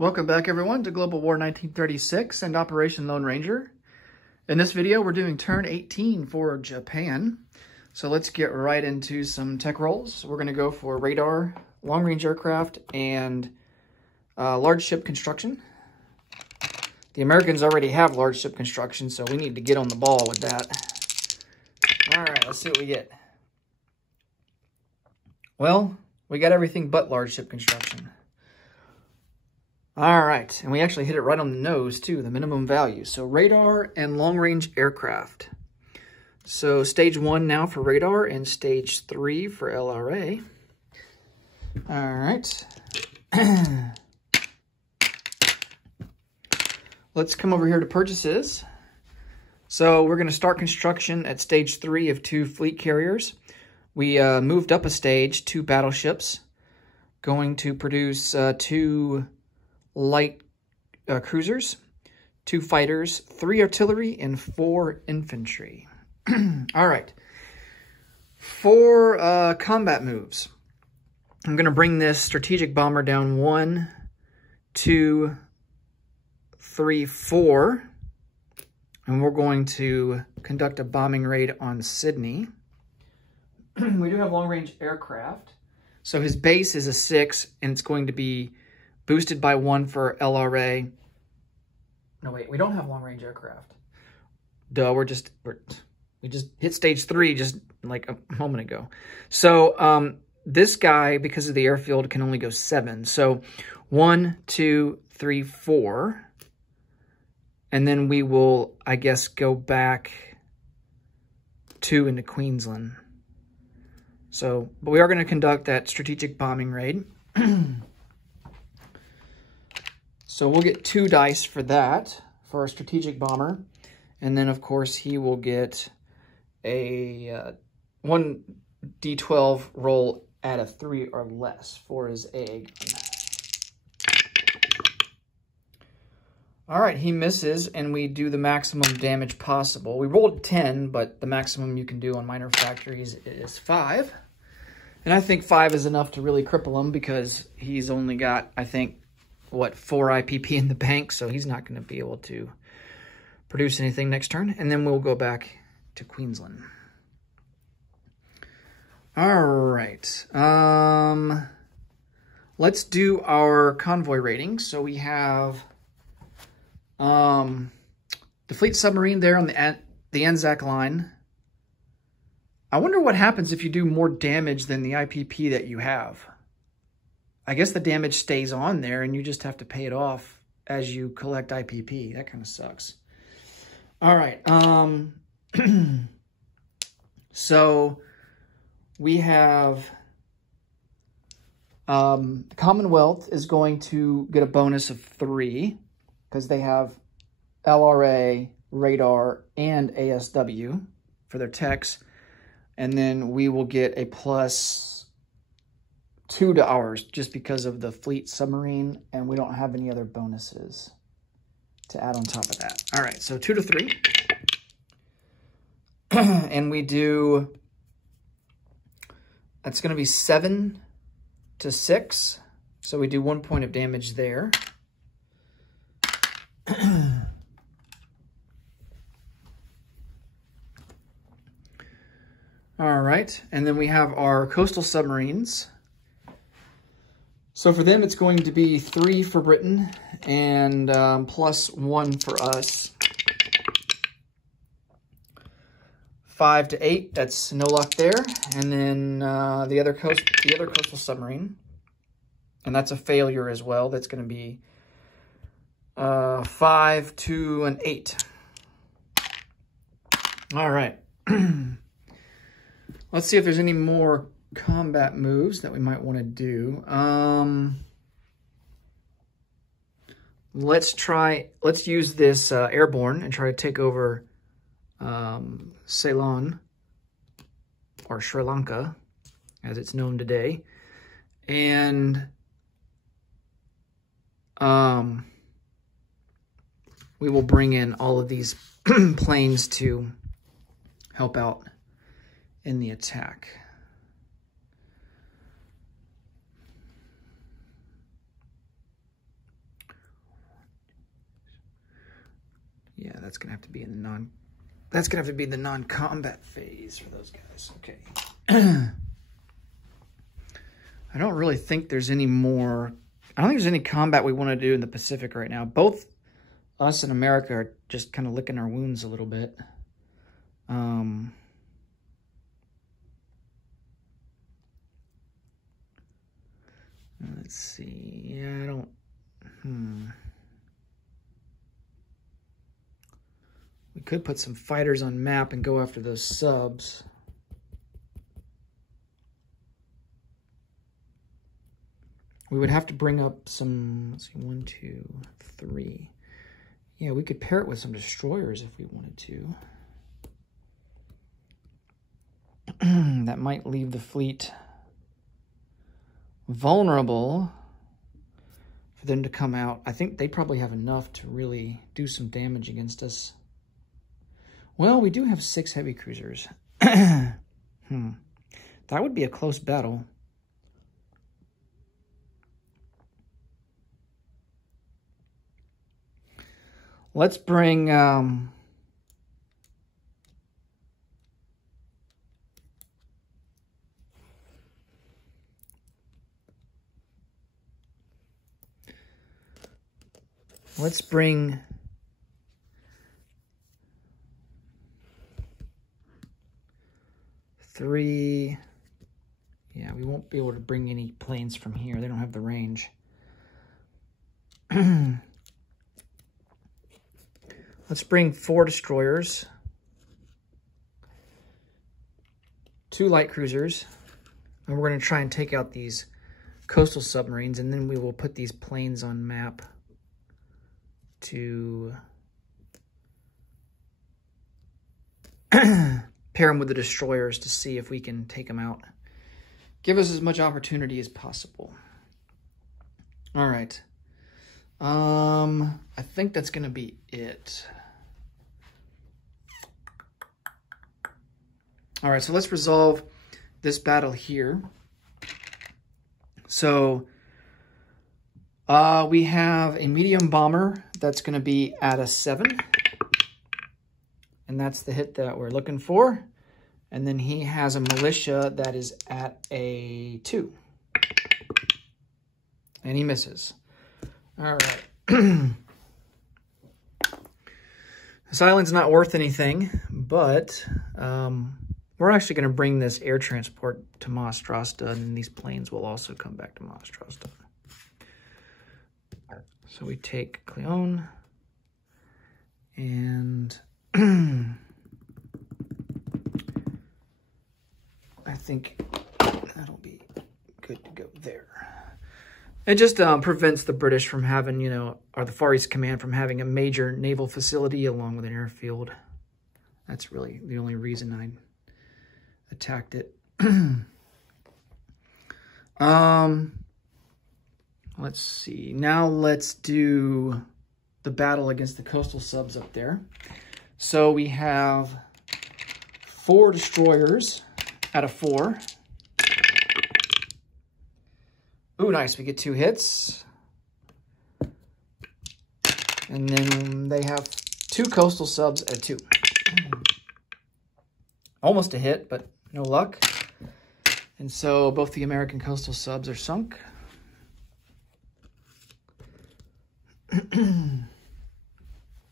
Welcome back, everyone, to Global War 1936 and Operation Lone Ranger. In this video, we're doing turn 18 for Japan. So let's get right into some tech rolls. We're going to go for radar, long-range aircraft, and large ship construction. The Americans already have large ship construction, so we need to get on the ball with that. All right, let's see what we get. Well, we got everything but large ship construction. All right, and we actually hit it right on the nose, too, the minimum value. So radar and long-range aircraft. So stage 1 now for radar and stage 3 for LRA. All right. Let's come over here to purchases. So we're going to start construction at stage 3 of 2 fleet carriers. We moved up a stage, 2 battleships, going to produce 2 light cruisers, 2 fighters, 3 artillery, and 4 infantry. All right. For combat moves, I'm going to bring this strategic bomber down 1, 2, 3, 4, and we're going to conduct a bombing raid on Sydney. We do have long-range aircraft. So his base is a 6, and it's going to be boosted by 1 for LRA. No, wait, we don't have long-range aircraft. Duh, we just hit stage 3 just like a moment ago. So this guy, because of the airfield, can only go 7. So 1, 2, 3, 4. And then we will, I guess, go back 2 into Queensland. So, but we are going to conduct that strategic bombing raid. So we'll get 2 dice for that, for our strategic bomber. And then, of course, he will get a 1 D12 roll at a 3 or less for his AA gun. All right, he misses, and we do the maximum damage possible. We rolled 10, but the maximum you can do on minor factories is 5. And I think 5 is enough to really cripple him because he's only got, I think, what, 4 IPP in the bank, so he's not going to be able to produce anything next turn. And then we'll go back to Queensland. All right. Let's do our convoy ratings. So we have the fleet submarine there on the Anzac line. I wonder what happens if you do more damage than the IPP that you have. I guess the damage stays on there and you just have to pay it off as you collect IPP. That kind of sucks. All right. So we have Commonwealth is going to get a bonus of 3 because they have LRA, radar, and ASW for their techs. And then we will get a +2 to ours just because of the fleet submarine, and we don't have any other bonuses to add on top of that. All right, so 2 to 3. And we do, that's going to be 7 to 6. So we do 1 point of damage there. All right, and then we have our coastal submarines. So for them, it's going to be 3 for Britain and +1 for us. 5 to 8, that's no luck there. And then the other coastal submarine, and that's a failure as well. That's going to be 5 to an 8. All right. Let's see if there's any more combat moves that we might want to do. Let's use this airborne and try to take over Ceylon, or Sri Lanka, as it's known today. And we will bring in all of these planes to help out in the attack. that's gonna have to be in the that's gonna have to be the non-combat phase for those guys. Okay. I don't really think there's any more. I don't think there's any combat we want to do in the Pacific right now. Both us and America are just kind of licking our wounds a little bit. Let's see. Yeah, I don't. We could put some fighters on map and go after those subs. We would have to bring up some, let's see, 1, 2, 3. Yeah, we could pair it with some destroyers if we wanted to. That might leave the fleet vulnerable for them to come out. I think they probably have enough to really do some damage against us. Well, we do have 6 heavy cruisers. That would be a close battle. Let's bring let's bring 3. Yeah, we won't be able to bring any planes from here. They don't have the range. Let's bring 4 destroyers, 2 light cruisers, and we're going to try and take out these coastal submarines, and then we will put these planes on map to pair them with the destroyers to see if we can take them out. Give us as much opportunity as possible. All right. I think that's going to be it. All right, so let's resolve this battle here. So we have a medium bomber that's going to be at a 7. And that's the hit that we're looking for. And then he has a militia that is at a 2. And he misses. All right. This island's not worth anything, but we're actually going to bring this air transport to Mostrasta, and these planes will also come back to Mostrasta. So we take Cleon, and I think that'll be good to go there. It just prevents the British from having, you know, or the Far East Command from having a major naval facility along with an airfield. That's really the only reason I attacked it. Let's see. Now let's do the battle against the coastal subs up there. So we have 4 destroyers out of 4. Ooh, nice. We get 2 hits. And then they have 2 coastal subs at 2. Almost a hit, but no luck. And so both the American coastal subs are sunk.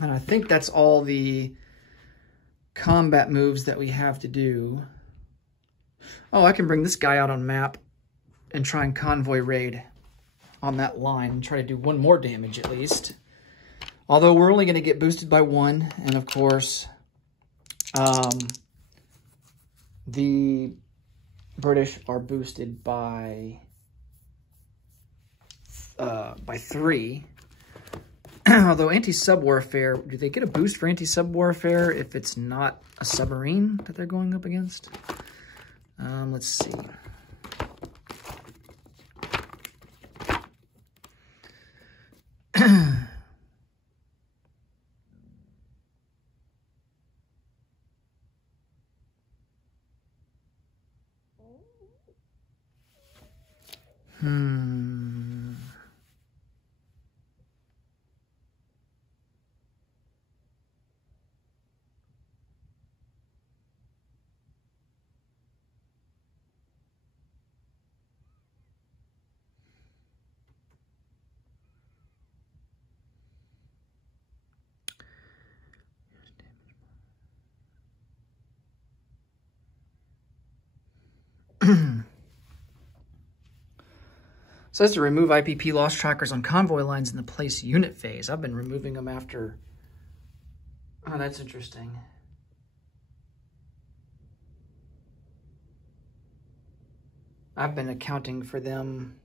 And I think that's all the combat moves that we have to do. Oh, I can bring this guy out on map and try and convoy raid on that line and try to do 1 more damage at least. Although we're only going to get boosted by 1, and of course, the British are boosted by 3. Although anti-sub warfare, do they get a boost for anti-sub warfare if it's not a submarine that they're going up against? Let's see. Says to remove IPP loss trackers on convoy lines in the place unit phase. I've been removing them after... Oh, that's interesting. I've been accounting for them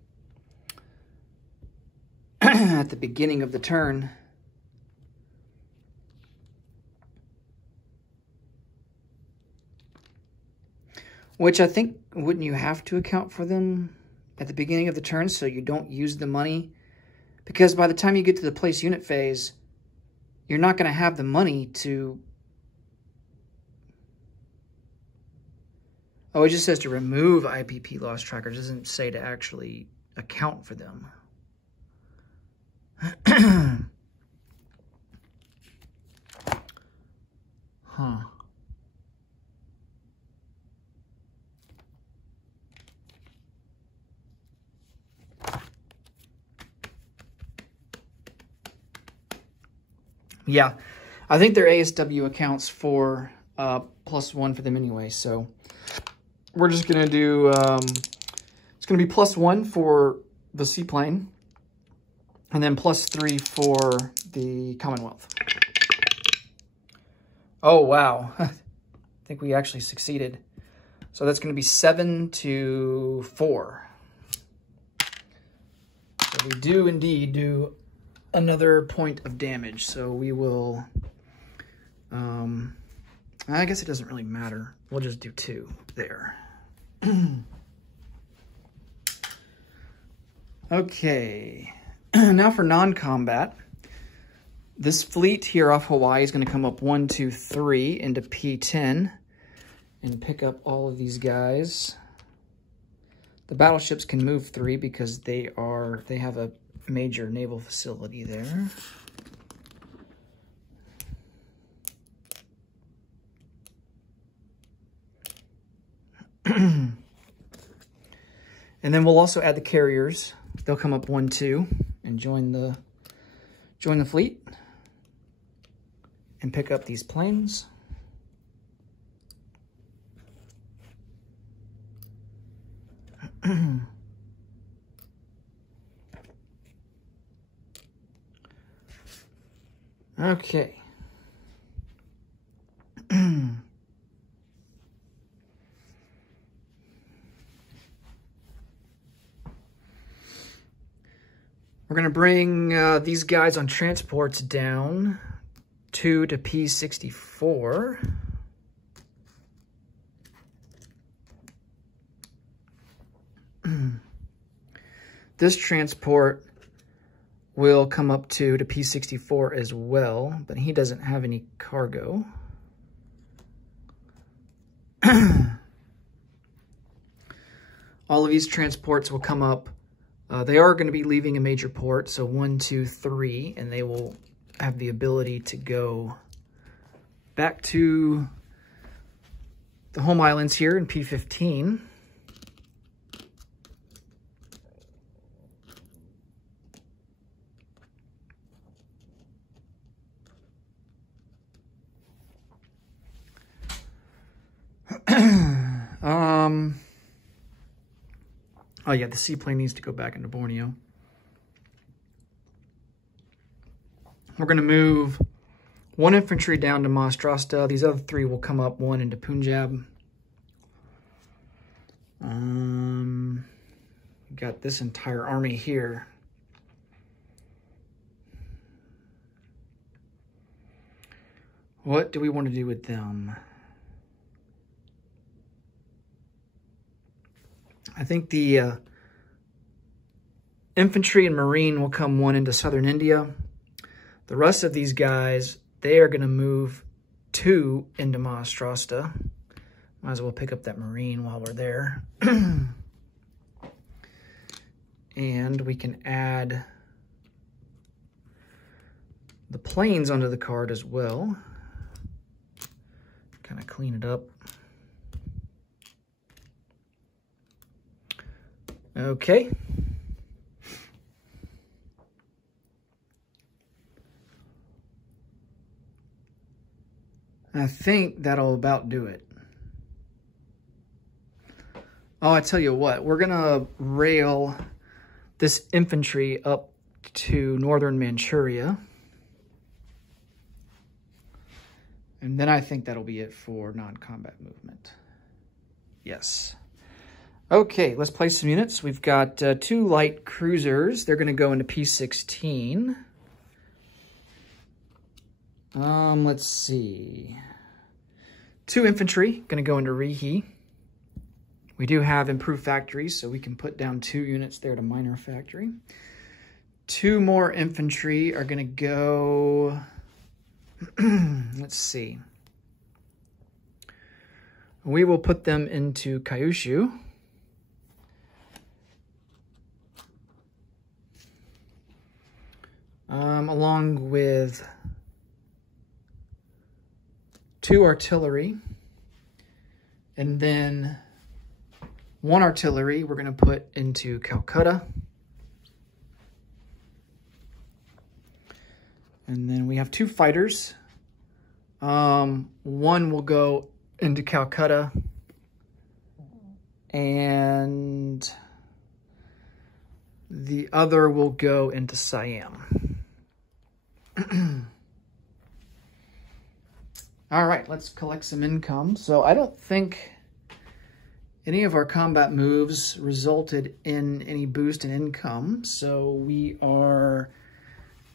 at the beginning of the turn. Which I think, wouldn't you have to account for them at the beginning of the turn so you don't use the money? Because by the time you get to the place unit phase, you're not going to have the money to... Oh, it just says to remove IPP loss trackers. It doesn't say to actually account for them. Huh. Yeah, I think their ASW accounts for +1 for them anyway, so we're just going to do, it's going to be +1 for the seaplane, and then +3 for the Commonwealth. Oh, wow. I think we actually succeeded. So that's going to be 7 to 4. So we do indeed do another point of damage. So we will, I guess it doesn't really matter. We'll just do 2 there. Okay, now for non-combat. This fleet here off Hawaii is going to come up 1, 2, 3 into P10 and pick up all of these guys. The battleships can move 3 because they have a major naval facility there. And then we'll also add the carriers. They'll come up 1, 2 and join the fleet and pick up these planes. Okay. We're going to bring these guys on transports down 2 to P64. This transport will come up to P64 as well, but he doesn't have any cargo. All of these transports will come up. They are going to be leaving a major port, so 1, 2, 3, and they will have the ability to go back to the home islands here in P15. Oh yeah, the seaplane needs to go back into Borneo. We're going to move 1 infantry down to Maharashtra. These other 3 will come up 1 into Punjab. Got this entire army here. What do we want to do with them? I think the infantry and marine will come 1 into southern India. The rest of these guys, they are going to move 2 into Maharashtra. Might as well pick up that marine while we're there. And we can add the planes onto the card as well. Kind of clean it up. Okay. I think that'll about do it. Oh, I tell you what, we're gonna rail this infantry up to northern Manchuria. And then I think that'll be it for non-combat movement. Yes. Okay, let's place some units. We've got 2 light cruisers. They're gonna go into P16. Let's see. 2 infantry, gonna go into Rihi. We do have improved factories, so we can put down 2 units there to minor factory. 2 more infantry are gonna go, let's see. We will put them into Kyushu. Along with 2 artillery. And then 1 artillery we're going to put into Calcutta. And then we have 2 fighters. One will go into Calcutta. And the other will go into Siam. All right, let's collect some income. So I don't think any of our combat moves resulted in any boost in income. So we are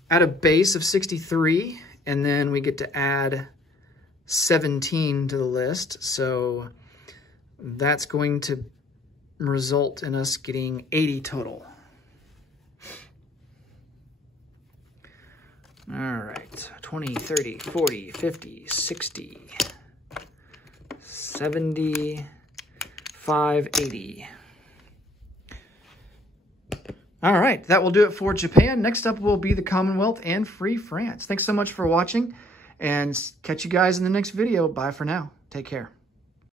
at a base of 63, and then we get to add 17 to the list. So that's going to result in us getting 80 total. All right, 20, 30, 40, 50, 60, 75, 80. All right, that will do it for Japan. Next up will be the Commonwealth and Free France. Thanks so much for watching, and catch you guys in the next video. Bye for now. Take care.